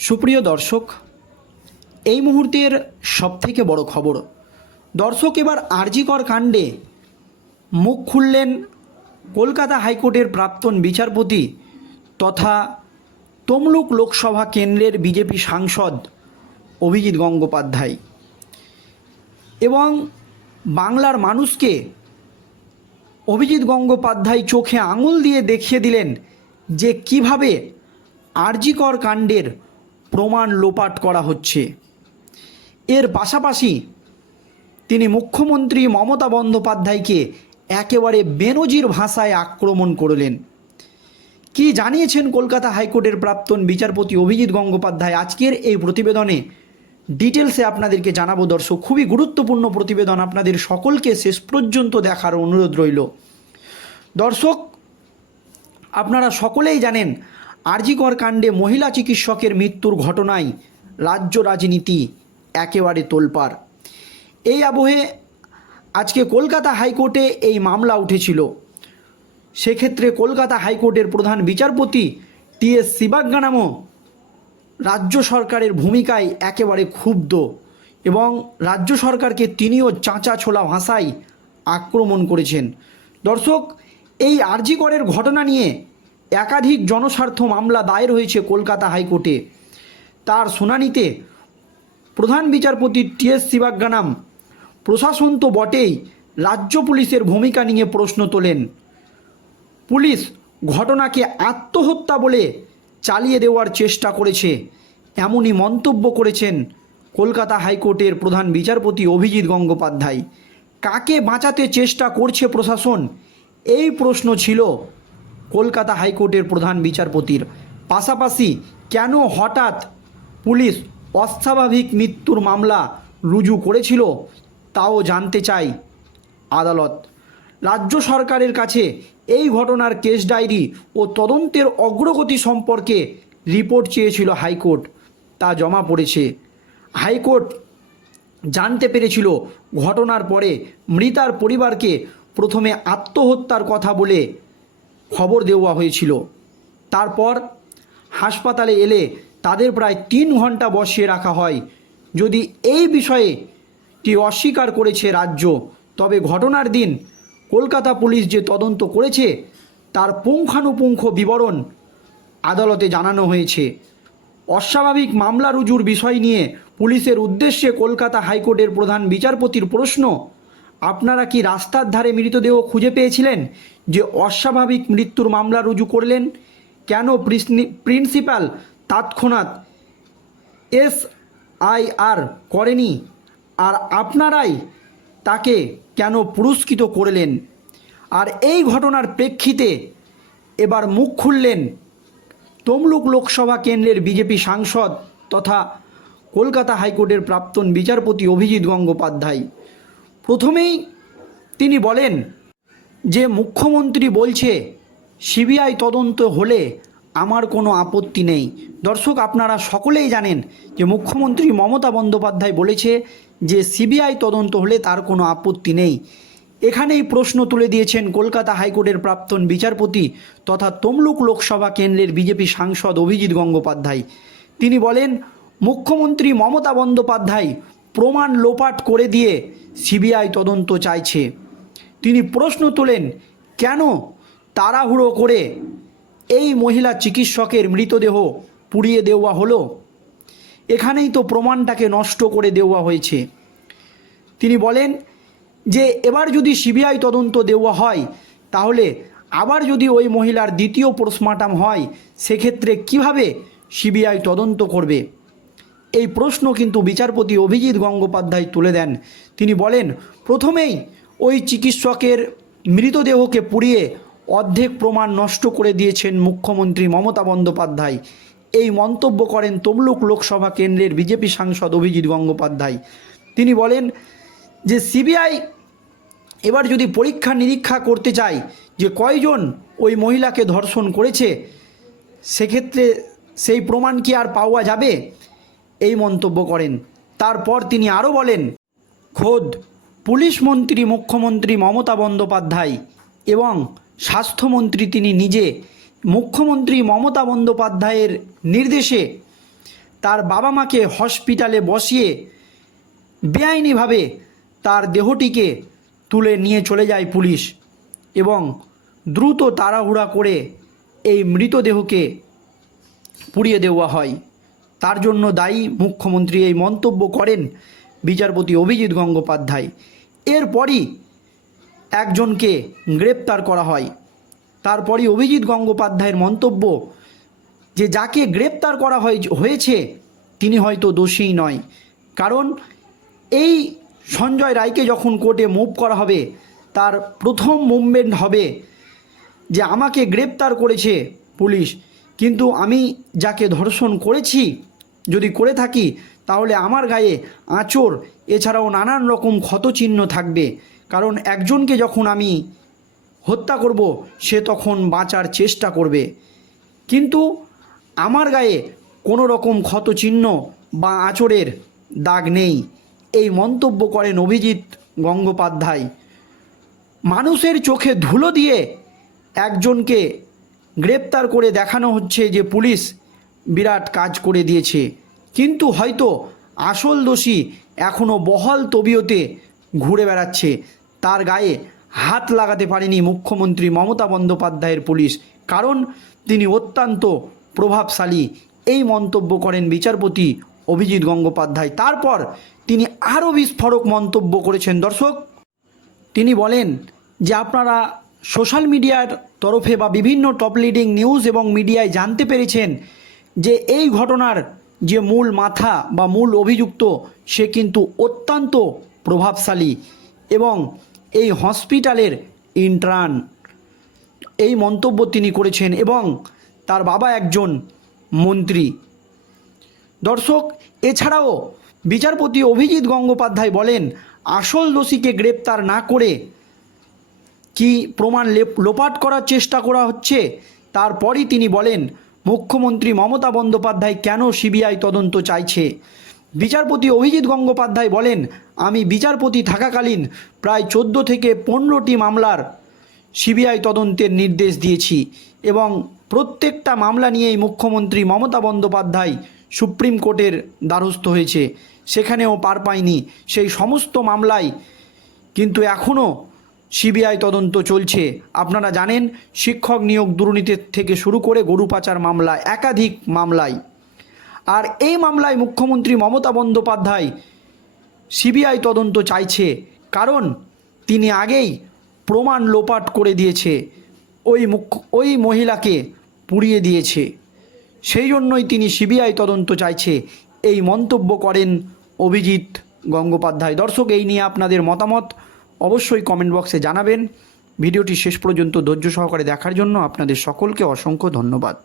সুপ্রিয় দর্শক, এই মুহূর্তের সবথেকে বড় খবর, দর্শক এবার আরজিকর কাণ্ডে মুখ খুললেন কলকাতা হাইকোর্টের প্রাক্তন বিচারপতি তথা তমলুক লোকসভা কেন্দ্রের বিজেপি সাংসদ অভিজিৎ গঙ্গোপাধ্যায় এবং বাংলার মানুষকে অভিজিৎ গঙ্গোপাধ্যায় চোখে আঙুল দিয়ে দেখিয়ে দিলেন যে কীভাবে আরজিকর কাণ্ডের প্রমাণ লোপাট করা হচ্ছে। এর পাশাপাশি তিনি মুখ্যমন্ত্রী মমতা বন্দ্যোপাধ্যায়কে একেবারে বেনজির ভাষায় আক্রমণ করলেন। কি জানিয়েছেন কলকাতা হাইকোর্টের প্রাক্তন বিচারপতি অভিজিৎ গঙ্গোপাধ্যায়? আজকের এই প্রতিবেদনে ডিটেলসে আপনাদেরকে জানাব দর্শক, খুবই গুরুত্বপূর্ণ প্রতিবেদন আপনাদের সকলকে শেষ পর্যন্ত দেখার অনুরোধ রইল। দর্শক, আপনারা সকলেই জানেন আরজিকর কাণ্ডে মহিলা চিকিৎসকের মৃত্যুর ঘটনায় রাজ্য রাজনীতি একেবারে তোলপাড়। এই আবহে আজকে কলকাতা হাইকোর্টে এই মামলা উঠেছিল। সেক্ষেত্রে কলকাতা হাইকোর্টের প্রধান বিচারপতি টি এস শিবাজ্ঞানামও রাজ্য সরকারের ভূমিকায় একেবারে ক্ষুব্ধ এবং রাজ্য সরকারকে তিনিও চাঁচা ছোলা ভাষায় আক্রমণ করেছেন। দর্শক, এই আরজিকরের ঘটনা নিয়ে একাধিক জনস্বার্থ মামলা দায়ের হয়েছে কলকাতা হাইকোর্টে। তার শুনানিতে প্রধান বিচারপতি টি এস শিবাজ্ঞানাম, প্রশাসন তো বটেই রাজ্য পুলিশের ভূমিকা নিয়ে প্রশ্ন তোলেন। পুলিশ ঘটনাকে আত্মহত্যা বলে চালিয়ে দেওয়ার চেষ্টা করেছে, এমনই মন্তব্য করেছেন কলকাতা হাইকোর্টের প্রধান বিচারপতি অভিজিৎ গঙ্গোপাধ্যায়। কাকে বাঁচাতে চেষ্টা করছে প্রশাসন? এই প্রশ্ন ছিল কলকাতা হাইকোর্টের প্রধান বিচারপতির। পাশাপাশি কেন হঠাৎ পুলিশ অস্বাভাবিক মৃত্যুর মামলা রুজু করেছিল তাও জানতে চাই আদালত। রাজ্য সরকারের কাছে এই ঘটনার কেস ডায়েরি ও তদন্তের অগ্রগতি সম্পর্কে রিপোর্ট চেয়েছিল হাইকোর্ট, তা জমা পড়েছে। হাইকোর্ট জানতে পেরেছিল ঘটনার পরে মৃতার পরিবারকে প্রথমে আত্মহত্যার কথা বলে খবর দেওয়া হয়েছিল। তারপর হাসপাতালে এলে তাদের প্রায় তিন ঘণ্টা বসিয়ে রাখা হয়। যদি এই বিষয়ে টি অস্বীকার করেছে রাজ্য, তবে ঘটনার দিন কলকাতা পুলিশ যে তদন্ত করেছে, তার পুঙ্খানুপুঙ্খ বিবরণ আদালতে জানানো হয়েছে। অস্বাভাবিক মামলা রুজুর বিষয় নিয়ে পুলিশের উদ্দেশ্যে কলকাতা হাইকোর্টের প্রধান বিচারপতির প্রশ্ন আপনারা কি রাস্তার ধারে মৃতদেহ খুঁজে পেয়েছিলেন যে অস্বাভাবিক মৃত্যুর মামলা রুজু করলেন? কেন প্রিন্সিপাল তৎক্ষণাৎ এস আই আর করেনি? আর আপনারাই তাকে কেন পুরস্কৃত করলেন? আর এই ঘটনার প্রেক্ষিতে এবার মুখ খুললেন তমলুক লোকসভা কেন্দ্রের বিজেপি সাংসদ তথা কলকাতা হাইকোর্টের প্রাক্তন বিচারপতি অভিজিৎ গঙ্গোপাধ্যায়। প্রথমেই তিনি বলেন যে মুখ্যমন্ত্রী বলছে, সিবিআই তদন্ত হলে আমার কোনো আপত্তি নেই। দর্শক, আপনারা সকলেই জানেন যে মুখ্যমন্ত্রী মমতা বন্দ্যোপাধ্যায় বলেছে যে সিবিআই তদন্ত হলে তার কোনো আপত্তি নেই। এখানেই প্রশ্ন তুলে দিয়েছেন কলকাতা হাইকোর্টের প্রাক্তন বিচারপতি তথা তমলুক লোকসভা কেন্দ্রের বিজেপি সাংসদ অভিজিৎ গঙ্গোপাধ্যায়। তিনি বলেন, মুখ্যমন্ত্রী মমতা বন্দ্যোপাধ্যায় প্রমাণ লোপাট করে দিয়ে সিবিআই তদন্ত চাইছে। তিনি প্রশ্ন তোলেন, কেন তাড়াহুড়ো করে এই মহিলা চিকিৎসকের মৃতদেহ পুড়িয়ে দেওয়া হলো? এখানেই তো প্রমাণটাকে নষ্ট করে দেওয়া হয়েছে। তিনি বলেন, যে এবার যদি সিবিআই তদন্ত দেওয়া হয়, তাহলে আবার যদি ওই মহিলার দ্বিতীয় পোস্টমার্টাম হয়, সেক্ষেত্রে কীভাবে সিবিআই তদন্ত করবে? এই প্রশ্ন কিন্তু বিচারপতি অভিজিৎ গঙ্গোপাধ্যায় তুলে দেন। তিনি বলেন, প্রথমেই ওই চিকিৎসকের মৃতদেহকে পুড়িয়ে অর্ধেক প্রমাণ নষ্ট করে দিয়েছেন মুখ্যমন্ত্রী মমতা বন্দ্যোপাধ্যায়। এই মন্তব্য করেন তমলুক লোকসভা কেন্দ্রের বিজেপি সাংসদ অভিজিৎ গঙ্গোপাধ্যায়। তিনি বলেন যে, সিবিআই এবার যদি পরীক্ষা নিরীক্ষা করতে চায় যে কয়জন ওই মহিলাকে ধর্ষণ করেছে, সেক্ষেত্রে সেই প্রমাণ কি আর পাওয়া যাবে? এই মন্তব্য করেন। তারপর তিনি আরও বলেন, খোদ, পুলিশ মন্ত্রী, মুখ্যমন্ত্রী মমতা বন্দ্যোপাধ্যায় এবং স্বাস্থ্যমন্ত্রী তিনি নিজে। মুখ্যমন্ত্রী মমতা বন্দ্যোপাধ্যায়ের নির্দেশে তার বাবা মাকে হসপিটালে বসিয়ে বেআইনিভাবে তার দেহটিকে তুলে নিয়ে চলে যায় পুলিশ এবং দ্রুত তাড়াহুড়া করে এই মৃতদেহকে পুড়িয়ে দেওয়া হয়। তার জন্য দায়ী মুখ্যমন্ত্রী এই মন্তব্য করেন বিচারপতি অভিজিৎ গঙ্গোপাধ্যায়। এরপরই একজনকে গ্রেপ্তার করা হয়। তারপরই অভিজিৎ গঙ্গোপাধ্যায়ের মন্তব্য যে যাকে গ্রেপ্তার করা হয়, হয়েছে, তিনি হয়তো দোষী নয়। কারণ এই সঞ্জয় রায়কে যখন কোর্টে মুভ করা হবে, তার প্রথম মুভমেন্ট হবে যে আমাকে গ্রেপ্তার করেছে পুলিশ। কিন্তু আমি যাকে ধর্ষণ করেছি যদি করে থাকি, তাহলে আমার গায়ে আঁচড়, এছাড়াও নানান রকম ক্ষতচিহ্ন থাকবে। কারণ একজনকে যখন আমি হত্যা করব, সে তখন বাঁচার চেষ্টা করবে। কিন্তু আমার গায়ে কোনো রকম ক্ষতচিহ্ন বা আঁচড়ের দাগ নেই। এই মন্তব্য করেন অভিজিৎ গঙ্গোপাধ্যায়। মানুষের চোখে ধুলো দিয়ে একজনকে গ্রেপ্তার করে দেখানো হচ্ছে যে পুলিশ বিরাট কাজ করে দিয়েছে। কিন্তু হয়তো আসল দোষী এখনও বহল তবিয়তে ঘুরে বেড়াচ্ছে। তার গায়ে হাত লাগাতে পারেনি মুখ্যমন্ত্রী মমতা বন্দ্যোপাধ্যায়ের পুলিশ। কারণ তিনি অত্যন্ত প্রভাবশালী। এই মন্তব্য করেন বিচারপতি অভিজিৎ গঙ্গোপাধ্যায়। তারপর তিনি আরও বিস্ফোরক মন্তব্য করেছেন। দর্শক, তিনি বলেন যে আপনারা সোশ্যাল মিডিয়ার তরফে বা বিভিন্ন টপ লিডিং নিউজ এবং মিডিয়ায় জানতে পেরেছেন যে এই ঘটনার যে মূল মাথা বা মূল অভিযুক্ত, সে কিন্তু অত্যন্ত প্রভাবশালী এবং এই হসপিটালের ইন্ট্রান। এই মন্তব্য তিনি করেছেন এবং তার বাবা একজন মন্ত্রী। দর্শক, এছাড়াও বিচারপতি অভিজিৎ গঙ্গোপাধ্যায় বলেন, আসল দোষীকে গ্রেপ্তার না করে কি প্রমাণ লেপ- লোপাট করার চেষ্টা করা হচ্ছে? তারপরই তিনি বলেন মুখ্যমন্ত্রী মমতা বন্দ্যোপাধ্যায় কেন সিবিআই তদন্ত চাইছে? বিচারপতি অভিজিৎ গঙ্গোপাধ্যায় বলেন, আমি বিচারপতি থাকাকালীন প্রায় চোদ্দ থেকে পনেরোটি মামলার সিবিআই তদন্তের নির্দেশ দিয়েছি এবং প্রত্যেকটা মামলা নিয়েই মুখ্যমন্ত্রী মমতা বন্দ্যোপাধ্যায় সুপ্রিম কোর্টের দ্বারস্থ হয়েছে। সেখানেও পার পায়নি সেই সমস্ত মামলায় কিন্তু এখনও সিবিআই তদন্ত চলছে। আপনারা জানেন, শিক্ষক নিয়োগ দুর্নীতির থেকে শুরু করে গরু পাচার মামলা, একাধিক মামলায়। আর এই মামলায় মুখ্যমন্ত্রী মমতা বন্দ্যোপাধ্যায় সিবিআই তদন্ত চাইছে। কারণ, তিনি আগেই প্রমাণ লোপাট করে দিয়েছে। ওই মুখ্য, ওই মহিলাকে পুড়িয়ে দিয়েছে। সেই জন্যই তিনি সিবিআই তদন্ত চাইছে। এই মন্তব্য করেন অভিজিৎ গঙ্গোপাধ্যায়। দর্শক, এই নিয়ে আপনাদের মতামত। অবশ্যই কমেন্ট বক্সে জানাবেন। ভিডিওটি শেষ পর্যন্ত ধৈর্য সহকারে দেখার জন্য আপনাদের সকলকে অসংখ্য ধন্যবাদ।